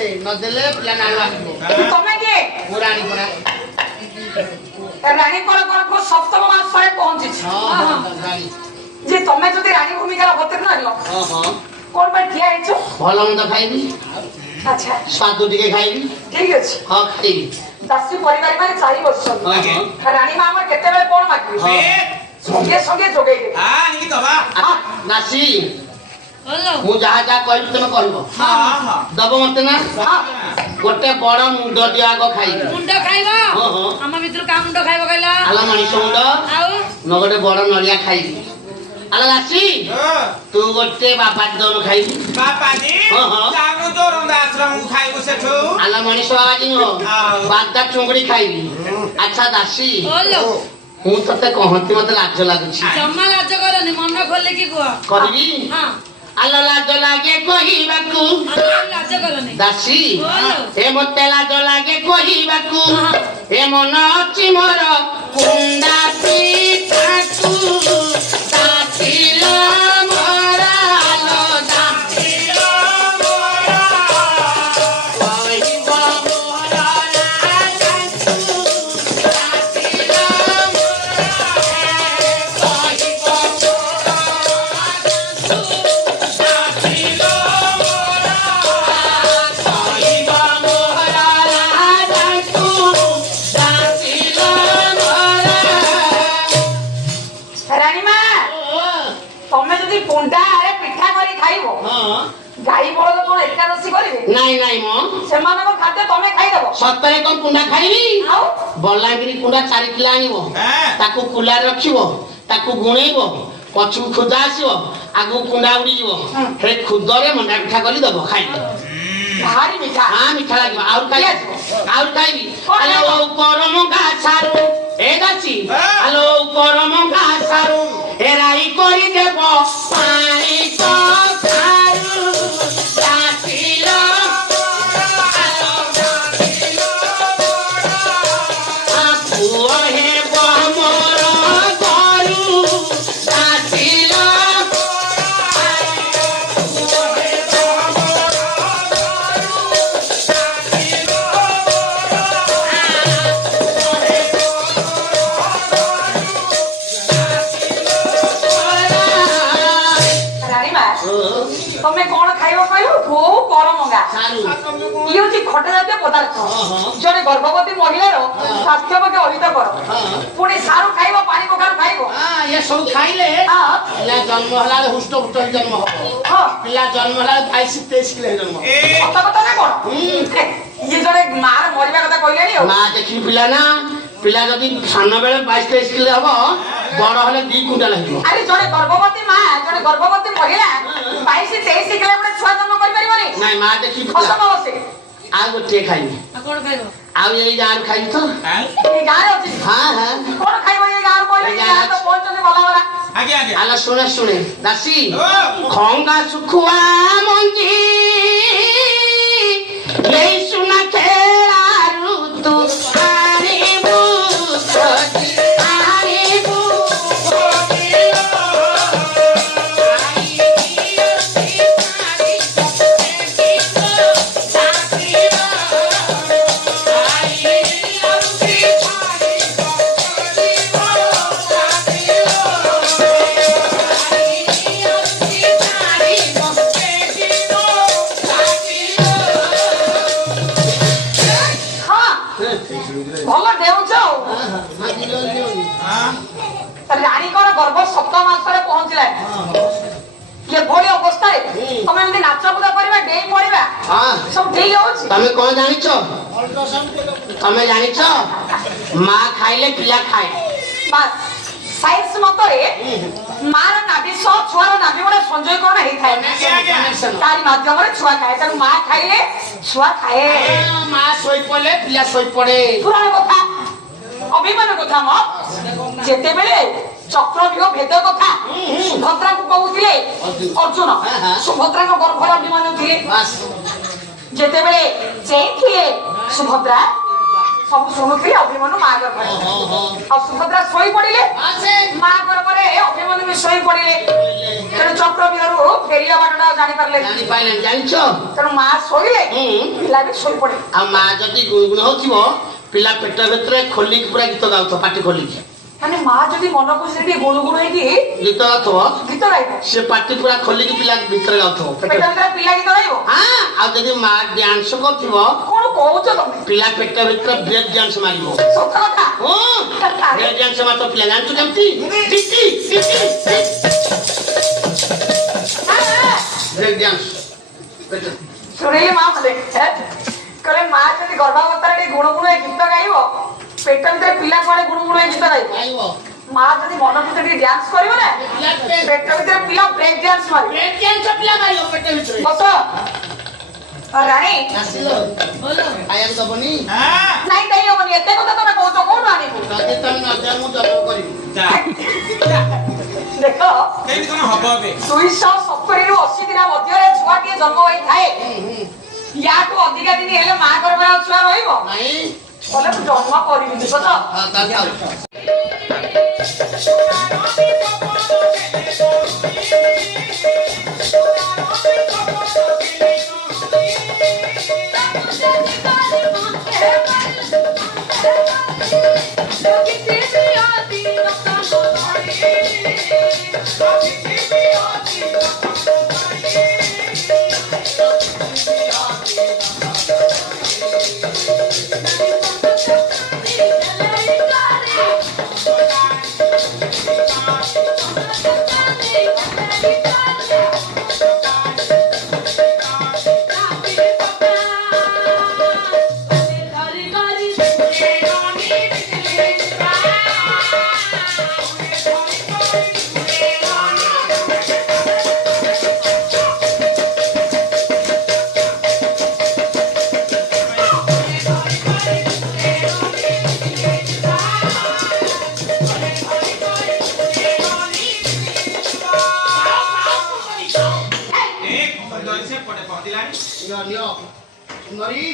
से नदेले पिला नाल आसीबो तमे के पुराणी परा रानी को सप्तम मास रे पहुंची हां रानी जे तमे जदी रानी भूमिका अवतीर्ण हलो हां कोन पर ठिया हेचो भलो मंद खाइबी अच्छा स्वाद टिके खाइबी ठीक अछि हां खाइबी दासी परिवार माने 4 वर्ष रानी मां हमर केते बेले कोन मागी संगे संगे जोगै दे हां नी दबा नासी हेलो मु जहा जा कहबी तमे करबो हां हां दबो मते ना गोटे बड़ मुंड दिया आगो खाइबी मुंड खाइबो हां हम भितर का मुंड खाइबो कहला आला मणिष मुंड आउ न गोटे बड़ नलिया खाइबी आला नासी तू गोटे बापा दोन खाइबी बापा जी जानु तो रंदा आश्रम खाइबो सेठो आला मणिष बाबाजी हो बादा चुंगड़ी खाइबी अच्छा दासी हेलो हूं तते कहंती मते लाज लागुची जम्मा लाज करनी मन खोले की कुआ करबी हां आला लाज लागे कहिबाकू लाज करनी दासी ए मते लाज लागे कहिबाकू ए मन अछि मोर कुंडा पिठाकू दासिलो मोरा लो दासिलो मोरा कहिबो मोरा लाजू दासिलो कुंडा अरे पिठा करी खाइबो गाई बळद कोन एकादशी करिवे नहीं नहीं मो सेमानक खाद्य तमे खाइ देबो सतरे कोन कुंडा खाइबी आउ बलांगिरी कुंडा 4 किलो आनिबो ताकू कुला रखिबो ताकू गुणेइबो पछु खुदा आसीबो आगु कुंडा उडी जीवो हे खुदरे मंडा पिठा करी देबो खाइ भारी मीठा हां मीठा लागिबो आउर खाइबी हेलो परम गाछारू ए दाची हेलो परम गाछारू एराई करी देबो पानी को खारू दासिलो आपुओ हे बमर गरू दासिलो तमे कोन खाइबो कहलो खो परमंगा सारू ई होची खटे जाते पदार्थ जने गर्भवती महिला रो स्वास्थ्य पके अहित कर पुणी सारू खाइबो पानी कखारू खाइबो हां ये सब खाइले पिला जन्म हला हुष्ट हुष्ट जन्म हो हां पिला जन्म हला 22 23 किलो जन्म पता पता ना कोन ये जने मार मरिबा कथा कहलेनी हो मां देखि पिला ना पिला जदी सानो बेले 22 23 किलो हबो बड़ हले 2 कुंटल हिबो अरे जने गर्भवती मां जने गर्भवती महिला 22 23 किलो बडे छुआ जन्म करि परिबोनी नहीं मां देखि असंभव से आ गोटे खाइबी कोन खाइबो आ ये गार खाइ तो ये गार अछि हां हां कोन खाइबो ये गार कहले गार तो पहुंचने वाला वाला आगे आगे आला सुने दासी खंगा सुखुआ मंजी ले सुना खेलारू तू आरेबू सती आरेबू भलो देउछ रानी कोन गर्भ सप्तम मास रे पहुंचला ये भोली अवस्था रे तमे एमदी नाच पूजा करबा डेई पड़िबा हां सब ठीक होछ तमे कोन जानिछो तमे जानिछो मां खाइले पिला खाए बस साइंस मतरे मार नाभि सो छुआर नाभि बडे संजय कोन हेई थाए तारी माध्यम रे छुआ खाए त मां खाइले छुआ खाए मां सोई पले पिला सोई पड़े पुराण कथा अभिमान कथा म जेते बेले चक्रव्यूह भेद कथा सुभद्रा को कहउथिले अर्जुन सुभद्रा को गर्भर अभिमान थिले बस जेते बेले चेथिले सुभद्रा सब शुणुली अभिमन्यु माँ गर्भ सुभद्रा शोई पड़े माँ गर्भ अभिमन्यु भी शोई पड़े तेणु चक्रव्यूह फेरिया बाटा जानी पारे तेणु माँ शोले पिला भी शोई पड़े माँ जदि गुणगुण हो पिला पेट भीतर खोलिक पूरा गीत गाउथ पाटी खोलिक माने माँ जदि मन को से गुणगुण गीत गाउथ से पाटी पूरा खोलिक पिला भीतर गाउथ पेट भीतर पिला गीत गाइबो हां आ जदि माँ डांस करथिबो कोन कहउछ तमे पिला पेट भीतर ब्रेक डांस मारिबो सत कथा हां ब्रेक डांस मार तो पिला डांस केमती टिटी ब्रेक डांस सुरेली माँ बोले कहले माँ जदि गर्भावस्था गुणगुण गीत गाइबो पेट भीतर पिला कुआडे गुणगुण गीत गाइबो माँ जदि मन भीतर डांस करिवो ना पेट भीतर पिला ब्रेक डांस मारिबो ब्रेक डांस पिला मारिबो पेट भीतर बस रानी आसिलो बोलो आयन दबनी नहीं नहीं होनी एते कथा तमे कहतो कोन रानी तते तमे न दे मु जब करिबी देखो केन कोन हबो बे 270 रु 80 दिन मध्य रे छुआ के जन्म होई थाए या तो अधिका दिन हेले मां गर्भ रे छुआ रहिबो नहीं बोले तू जन्म करिबी बुझ तो हां ता एक दोन से पड़े पहुंचलानी सुंदरी